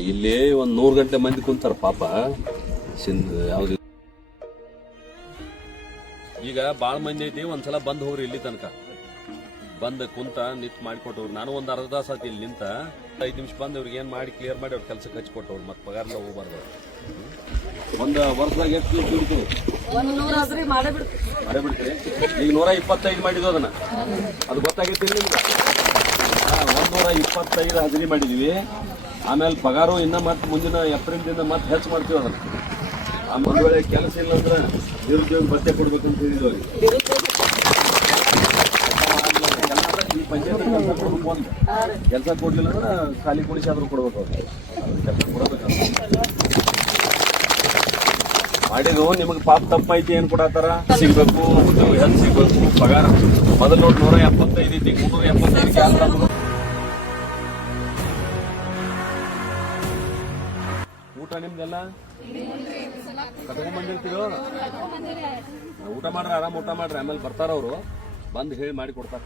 ಇಲ್ಲಿ ಒಂದ್ 100 ಗಂಟೆ ಮಂದಿ ಕುಂತಾರ ಪಾಪ. ಯಾವ್ದು ಈಗ ಬಾಳ ಮಂದಿ ಐತಿ, ಒಂದ್ಸಲ ಬಂದ್ ಹೋಗ್ರಿ ಇಲ್ಲಿ ತನಕ. ಬಂದ್ ಕುಂತ ನಿಂತ್ ಮಾಡಿಕೊಟ್ಟವ್ರು. ನಾನು ಒಂದ್ ಅರ್ಧ ತಾಸ ಆತಿ ಇಲ್ಲಿ ನಿಂತ 5 ನಿಮಿಷ ಬಂದ್ ಅವ್ರಿಗೆ ಏನ್ ಮಾಡಿ ಕ್ಲಿಯರ್ ಮಾಡಿ ಅವ್ರ ಕೆಲ್ಸಕ್ಕೆ ಹಚ್ಕೊಟ್ಟವ್ರು. ಮತ್ತೆ ಪಗಾರಲ್ಲ ಹೋಗ್ಬಾರ್ದು. ಒಂದ್ ವರ್ಷದಾಗ ಎಷ್ಟು ದುಡ್ಡು ಮಾಡೇ ಬಿಡ್ತೀರಿ. ಈಗ 125 ಮಾಡಿದ್ವು ಅದನ್ನ. ಅದು ಗೊತ್ತಾಗೈತಿ ನಿಮ್ಗೆ. 125 ಹಾಜರಿ ಮಾಡಿದೀವಿ. ಆಮೇಲೆ ಪಗಾರು ಇನ್ನ ಮತ್ತೆ ಮುಂದಿನ ಏಪ್ರಿಲ್ದಿಂದ ಮತ್ತೆ ಹೆಚ್ಚು ಮಾಡ್ತೀವಿ ಅದನ್ನ. ಒಂದ್ ವೇಳೆ ಕೆಲಸ ಇಲ್ಲ ಅಂದ್ರೆ ನಿರುದ್ಯೋಗ ಭತ್ಯೆ ಕೊಡ್ಬೇಕು ಅಂತ ಹೇಳಿದ್ವಿ ಅವ್ರಿಗೆ. ಈ ಪಂಚಾಯತ್ ಕೆಲಸ ಕೊಡ್ಬೇಕು, ಒಂದು ಕೆಲಸ ಕೊಡ್ಲಿಲ್ಲ ಅಂದ್ರೆ ಖಾಲಿ ಕುಡಿಸಿ ಆದ್ರೂ ಕೊಡ್ಬೇಕು ಅವ್ರಿಗೆ. ಕೆಲಸ ಕೊಡಬೇಕು ಮಾಡಿದ್ರು. ನಿಮಗೆ ಪಾಪ ತಪ್ಪೈತಿ ಏನ್ ಕೊಡತ್ತಾರ, ಸಿಗ್ಬೇಕು ಹೆಲ್ತ್ ಸಿಗ್ಬೇಕು. ಪಗಾರ ಮೊದಲು ನೋಡಿ 175 ಐತಿ, 375. ಊಟ ನಿಮ್ದೆಲ್ಲ ಕಟ್ಕೊಂಡ್ಬಂದಿರ್ತೀರೋ? ಊಟ ಮಾಡ್ರಿ, ಆರಾಮ್ ಊಟ ಮಾಡ್ರಿ. ಆಮೇಲೆ ಬರ್ತಾರ ಅವರು, ಬಂದು ಹೇಳಿ ಮಾಡಿ ಕೊಡ್ತಾರ.